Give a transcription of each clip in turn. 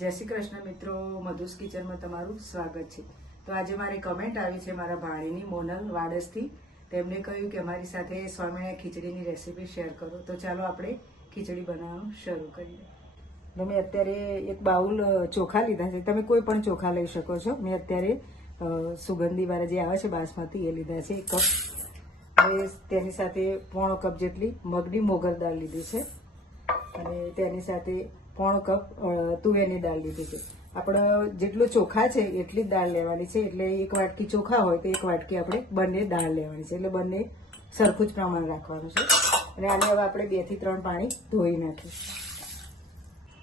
જય શ્રી કૃષ્ણ મિત્રો, મધુસ કિચનમાં તમારું સ્વાગત છે. તો આજે મારી કમેન્ટ આવી છે મારા ભાણીની, મોનલ વાડસથી. તેમણે કહ્યું કે અમારી સાથે સ્વામિનારાયણ ખીચડીની રેસીપી શેર કરો. તો ચાલો આપણે ખીચડી બનાવવાનું શરૂ કરીએ. તો મેં અત્યારે એક બાઉલ ચોખા લીધા છે. તમે કોઈ પણ ચોખા લઈ શકો છો. મેં અત્યારે સુગંધીવાળા જે આવે છે બાસમતી, એ લીધા છે. એક કપ. હવે તેની સાથે પોણો કપ જેટલી મગની મોગર દાળ લીધી છે. અને તેની સાથે પોણો કપ તુવેરની દાળ લીધી છે. આપણે જેટલું ચોખા છે એટલી જ દાળ લેવાની છે. એટલે એક વાટકી ચોખા હોય તો એક વાટકી આપણે બંને દાળ લેવાની છે. એટલે બંને સરખું જ પ્રમાણ રાખવાનું છે. અને આને હવે આપણે બેથી ત્રણ પાણી ધોઈ નાખીશું.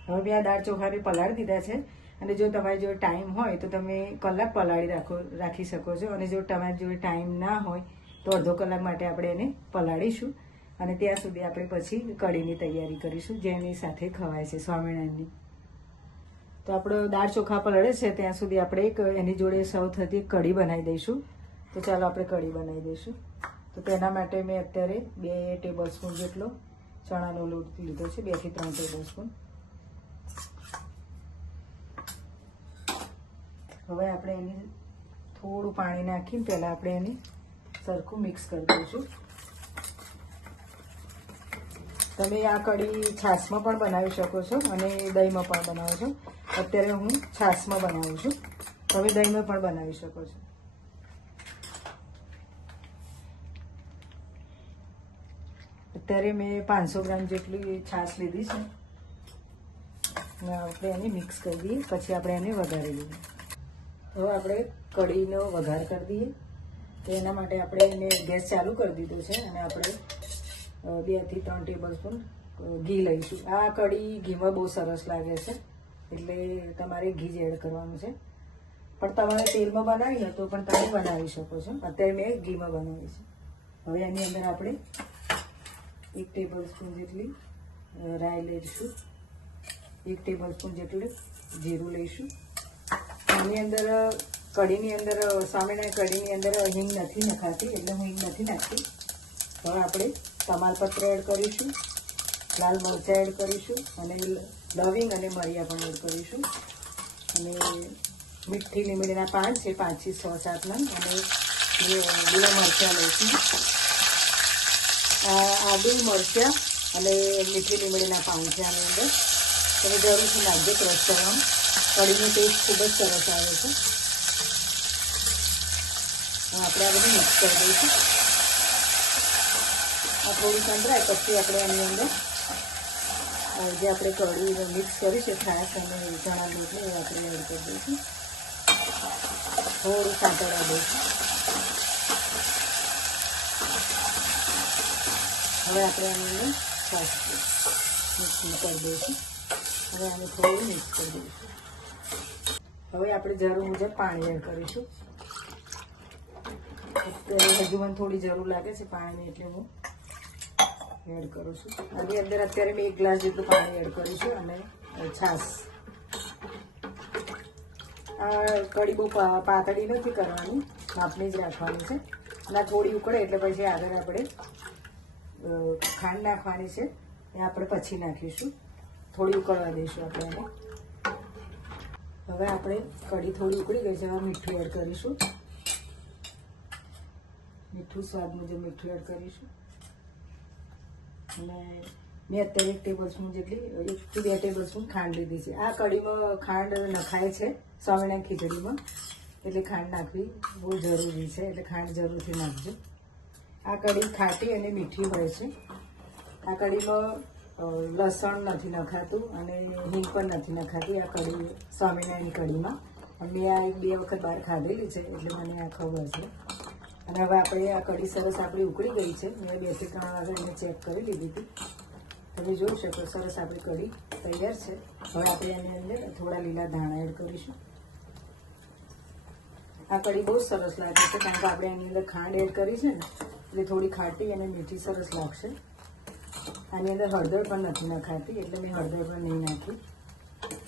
હવે મેં આ દાળ ચોખાને પલાળી દીધા છે. અને જો તમારી જોડે ટાઈમ હોય તો તમે કલાક પલાળી રાખો, રાખી શકો છો. અને જો તમારી જોડે ટાઈમ ના હોય તો અડધો કલાક માટે આપણે એને પલાળીશું. અને ત્યાં સુધી આપણે પછી કઢીની તૈયારી કરીશું, જેની સાથે ખવાય છે સ્વામિનારાયણની. તો આપણો દાળ ચોખા પલળે છે, ત્યાં સુધી આપણે એક એની જોડે સૌ થતી કઢી બનાવી દઈશું. તો ચાલો આપણે કઢી બનાવી દઈશું. તો તેના માટે મેં અત્યારે બે ટેબલ સ્પૂન જેટલો ચણાનો લોટ લીધો છે બેથી ત્રણ ટેબલ સ્પૂન હવે આપણે એની થોડું પાણી નાખીને પહેલાં આપણે એને સરખું મિક્સ કરી દઈશું. તમે આ કઢી છાશમાં પણ બનાવી શકો છો અને દહીંમાં પણ બનાવો છો. અત્યારે હું છાશમાં બનાવું છું. તમે દહીંમાં પણ બનાવી શકો છો. અત્યારે મેં પાંચસો ગ્રામ જેટલી છાશ લીધી છે. અને આપણે એને મિક્સ કરી દઈએ, પછી આપણે એને વઘારી દઈએ હવે આપણે કઢીનો વઘાર કરી દઈએ. તો એના માટે આપણે એને ગેસ ચાલુ કરી દીધો છે અને આપણે અ, બેથી ત્રણ ટેબલ સ્પૂન ઘી લઈશું. આ કઢી ઘીમાં બહુ સરસ લાગે છે. એટલે તમારે ઘી જ એડ કરવાનું છે. પણ તમારે તેલમાં બનાવી તો પણ તમે બનાવી શકો છો. અત્યારે મેં ઘીમાં બનાવી છે. હવે એની અંદર આપણે એક ટેબલ સ્પૂન જેટલી રાઈ લઈશું. એક ટેબલ સ્પૂન જેટલું જીરું લઈશું. એની અંદર કઢીની અંદર સામેના કઢીની અંદર હિંગ નથી નખાતી. એટલે હું હિંગ નથી નાખતી. હવે આપણે તમાલપત્ર એડ કરીશું, લાલ મરચાં એડ કરીશું, અને લવિંગ અને મરિયા પણ એડ કરીશું. અને મીઠી લીમડીના પાન છે પાંચથી છ, સાત નંગ, અને લીલા મરચાં લઈશું. આદુ મરચાં અને મીઠી લીમડીના પાન છે આની અંદર. તમે જરૂરથી નાખજો ક્રશ કરવામાં કઢીનો ટેસ્ટ ખૂબ જ સરસ આવે છે. આપણે આ બધું મિક્સ કરી દઈશું. આ થોડું સંભળાય પછી આપણે એની અંદર જે આપણે કઢી મિક્સ કરી છે, ખાસ અને ચણા લોટને એ આપણે એડ કરી દઈશું. થોડું સાંતળવા દઈશું. હવે આપણે આની અંદર છાશ મિક્સ કરી દઈશું. હવે આને થોડું મિક્સ કરી દઈશું. હવે આપણે જરૂર મુજબ પાણી એડ કરીશું. અત્યારે હજુ મને થોડી જરૂર લાગે છે પાણીની, એટલે હું એડ કરું છું. આની અંદર અત્યારે મેં એક ગ્લાસ જેટલું પાણી એડ કર્યું છે અને છાશ. આ કઢી બહુ પાતળી નથી કરવાની, માપની જ રાખવાની છે. અને થોડી ઉકળે એટલે પછી આગળ આપણે ખાંડ નાખવાની છે. એ આપણે પછી નાખીશું. થોડી ઉકળવા દઈશું આપણે એને. હવે આપણે કઢી થોડી ઉકળી ગઈ છે, હવે મીઠું એડ કરીશું. મીઠું સ્વાદ મુજબ મીઠું એડ કરીશું. અને મેં અત્યારે એક ટેબલ સ્પૂન જેટલી એકથી બે ટેબલ સ્પૂન ખાંડ લીધી છે. આ કઢીમાં ખાંડ નખાય છે સ્વામિનારાયણ ખીચડીમાં. એટલે ખાંડ નાખવી બહુ જરૂરી છે, એટલે ખાંડ જરૂરથી નાખજો. આ કઢી ખાટી અને મીઠી હોય છે. આ કઢીમાં લસણ નથી નખાતું અને હિંગ પણ નથી નખાતી આ કઢી સ્વામિનારાયણ કઢીમાં. મેં આ એક બે વખત બહાર ખાધેલી છે, એટલે મને આ ખબર છે. અને હવે આપણે આ કઢી સરસ આપણી ઉકળી ગઈ છે. મેં બેથી ત્રણ વાગે એને ચેક કરી લીધી હતી. તમે જોઈ શકો સરસ આપણી કઢી તૈયાર છે. હવે આપણે એની અંદર થોડા લીલા ધાણા એડ કરીશું. આ કઢી બહુ સરસ લાગે છે, કારણ કે આપણે એની અંદર ખાંડ એડ કરી છે ને, એટલે થોડી ખાટી અને મીઠી સરસ લાગશે. આની અંદર હળદર પણ નથી નખાતી, એટલે મેં હળદર પણ નહીં નાખી.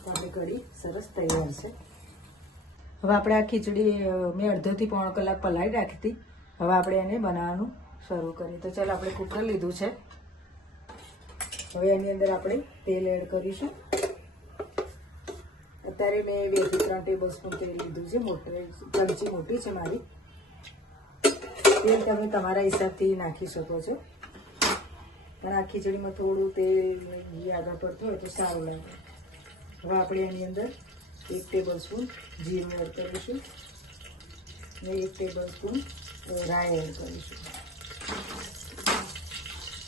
તો આપણી કઢી સરસ તૈયાર છે. હવે આપણે આ ખીચડી મેં અડધોથી પોણો કલાક પલાળી રાખી હતી. હવે આપણે એને બનાવવાનું શરૂ કરીએ. તો ચાલો આપણે કુકર લીધું છે. હવે એની અંદર આપણે તેલ એડ કરીશું. અત્યારે મેં બેથી ત્રણ ટેબલ સ્પૂન તેલ લીધું છે. મોટી ચમચી મોટી છે મારી. તેલ તમે તમારા હિસાબથી નાખી શકો છો. પણ આ ખીચડીમાં થોડું તેલ ઘી આગળ પડતું હોય તો સારું લાગે. હવે આપણે એની અંદર એક ટેબલ સ્પૂન જીરું એડ કરીશું. અને એક ટેબલ સ્પૂન રાઈ એડ કરીશું.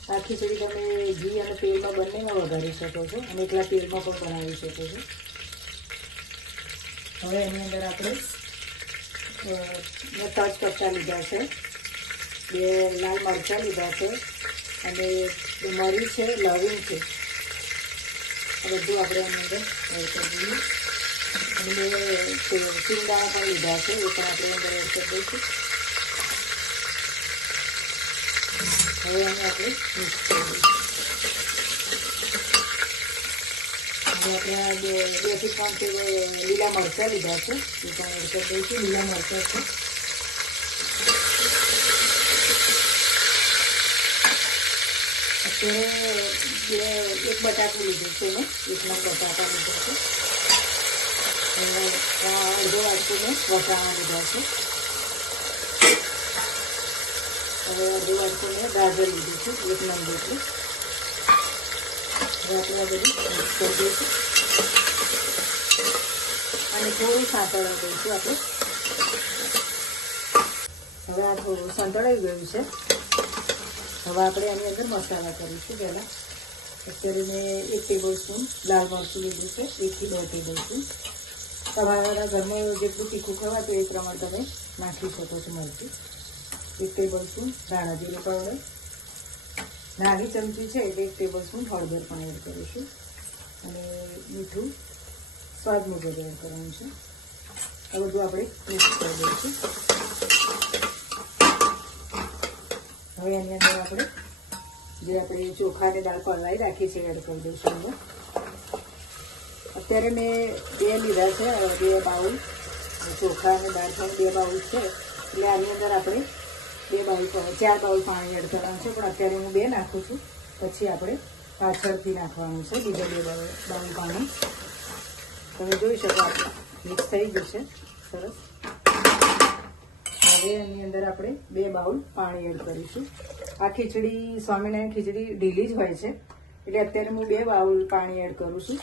આ ખીચડી તમે ઘી અને તેલમાં બંનેમાં વઘારી શકો છો અને એકલા તેલમાં પણ બનાવી શકો છો. હવે એની અંદર આપણે મેં તજ લીધા છે. બે લાલ મરચાં લીધા છે અને મરી છે, લવિંગ છે. આ બધું આપણે એની અંદર કરી દઈએ. મેં સિંગદાણા પણ લીધા છે એ પણ આપણે અંદર એડ કરી દઈશું હવે એને આપણે મિક્સ કરી આપણે બે બેથી ત્રણ કિલો લીલા મરચાં લીધા છે એ પણ એડ કરી દઈશું લીલા મરચાં છે અત્યારે બે એક બટાકું લીધું છે મેં એક નંબર બટાકા. લીધા છે અડધો વાટકું મેં વટાણા લીધા છે હવે અડધો વાટકું મેં ગાજર લીધું છે એક નંગ જેટલું આ બધું મિક્સ કરી દઈશું અને થોડું સાંતળવા દઈશું આપણે હવે આ થોડું સંતળાઈ ગયું છે. હવે આપણે એની અંદર મસાલા કરીશું પહેલાં. અત્યારે મેં એક ટેબલ સ્પૂન લાલ મરચું લીધું છે. એકથી બે ટેબલ સ્પૂન તમારા ઘરમાં જેટલું તીખું ખવાતું એ પ્રમાણે તમે નાખી શકો છો મરચું. એક ટેબલ સ્પૂન ધાણા જીરું પાવડર. નાની ચમચી છે એટલે એક ટેબલ સ્પૂન હળદર પણ એડ કરીશું અને મીઠું સ્વાદ મુજબ એડ કરવાનું છે. આ બધું આપણે મિક્સ કરી દઈશું. હવે એની અંદર આપણે જે આપણે ચોખા અને દાળ પલાળી રાખીએ છીએ એડ કરી દઈશું અંદર. અત્યારે મેં બે લીધા છે બે બાઉલ. ચોખા અને દાળ પણ બે બાઉલ છે. એટલે આની અંદર આપણે બે બાઉલ ચાર બાઉલ પાણી એડ કરવાનું છે, પણ અત્યારે હું બે નાખું છું. પછી આપણે પાછળથી નાખવાનું છે, બીજા બે બાઉલ પાણી. તમે જોઈ શકો આપણે મિક્સ થઈ છે સરસ. હવે એની અંદર આપણે બે બાઉલ પાણી એડ કરીશું. આ ખીચડી, સ્વામિનારાયણ ખીચડી ઢીલી જ હોય છે. એટલે અત્યારે હું બે બાઉલ પાણી એડ કરું છું.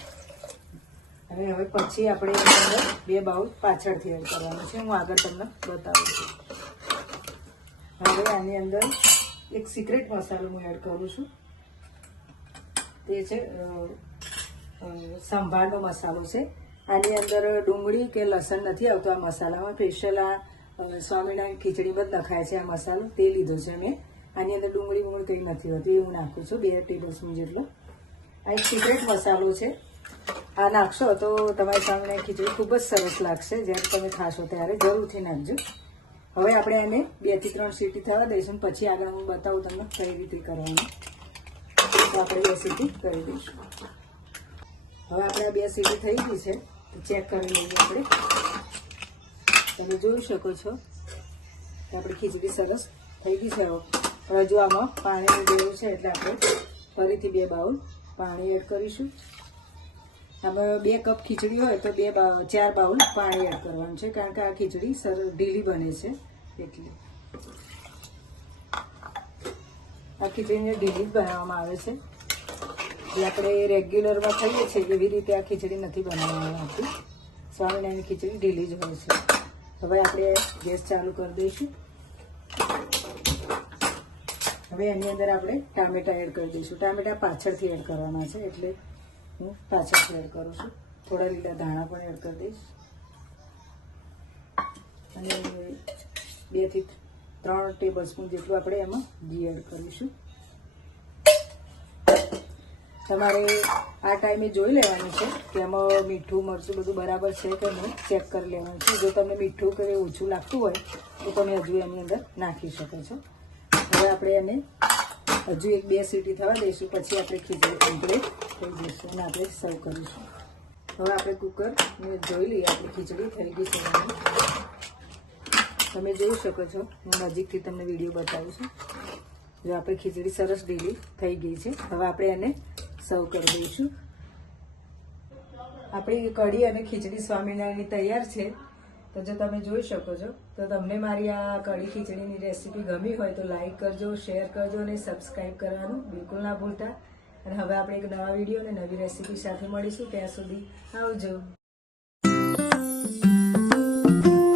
અને હવે પછી આપણે અંદર બે બાઉલ પાછળથી એડ કરવાનું છે. હું આગળ તમને બતાવું છું. હવે આની અંદર એક સિક્રેટ મસાલો હું એડ કરું છું. તે છે સંભારનો મસાલો છે. આની અંદર ડુંગળી કે લસણ નથી આવતું આ મસાલામાં. સ્પેશિયલ આ સ્વામિનારાયણ ખીચડીમાં જ નખાય છે આ મસાલો તે લીધો છે મેં. આની અંદર ડુંગળી બુંગળી કંઈ નથી હોતી. એ હું નાખું છું બે ટેબલ સ્પૂન જેટલો. આ એક સિક્રેટ મસાલો છે. આ નાખશો તો તમારી સામે ખીચડી ખૂબ જ સરસ લાગશે. જ્યારે તમે ખાશો ત્યારે જરૂરથી નાખજો. હવે આપણે એને બેથી ત્રણ સીટી થવા દઈશું પછી આગળ હું બતાવું તમને કઈ રીતે કરવાનું. તો આપણે બે સીટી કરી દઈશું. હવે આપણે આ બે સીટી થઈ ગઈ છે ચેક કરી લઈએ આપણે. તમે જોઈ શકો છો કે આપણી ખીચડી સરસ થઈ ગઈ છે. હવે હવે આમાં પાણીની જરૂર છે એટલે આપણે ફરીથી બે બાઉલ પાણી એડ કરીશું. આમાં બે કપ ખીચડી હોય તો બે ચાર બાઉલ પાણી એડ કરવાનું છે, કારણ કે આ ખીચડી સર, ઢીલી બને છે, એટલે. આ ખીચડીને ઢીલી જ બનાવવામાં આવે છે. જે આપણે રેગ્યુલરમાં ખાઈએ છીએ, એવી રીતે આ ખીચડી નથી બનાવવામાં આવતી. સ્વામિનારાયણ ખીચડી ઢીલી જ હોય છે. હવે આપણે ગેસ ચાલુ કરી દઈશું. હવે એની અંદર આપણે ટામેટા એડ કરી દઈશું. ટામેટા પાછળથી એડ કરવાના છે, એટલે હું પાછળથી એડ કરું છું. થોડા લીલા ધાણા પણ એડ કરી દઈશ. અને બેથી ત્રણ ટેબલ સ્પૂન જેટલું આપણે એમાં ઘી એડ કરીશું. તમારે આ ટાઈમે જોઈ લેવાનું છે કે એમાં મીઠું, મરચું બધું બરાબર છે કે નહીં, ચેક કરી લેવાનું છે. જો તમને મીઠું કે ઓછું લાગતું હોય તો તમે હજુ એની અંદર નાખી શકો છો. હવે આપણે એને હજુ એક બે સીટી થવા દઈશું, પછી આપણે ખીચડી કમ્પ્લીટ થઈ જઈશું અને આપણે સર્વ કરીશું. હવે આપણે કુકર જોઈ લઈએ, આપણી ખીચડી થઈ ગઈ છે તમે જોઈ શકો છો, હું નજીકથી તમને વીડિયો બતાવું છું. જો આપણી ખીચડી સરસ ઢીલી થઈ ગઈ છે, હવે આપણે એને સર્વ કરી દઈશું. આપણી કઢી અને ખીચડી સ્વામિનારાયણની તૈયાર છે. તો જો તમે જોઈ શકો છો, તો તમને મારી આ કઢી ખીચડીની રેસીપી ગમી હોય તો લાઈક કરજો શેર કરજો અને સબસ્ક્રાઈબ કરવાનું બિલકુલ ના ભૂલતા. અને હવે આપણે એક નવા વીડિયો અને નવી રેસીપી સાથે મળીશું. ત્યાં સુધી આવજો.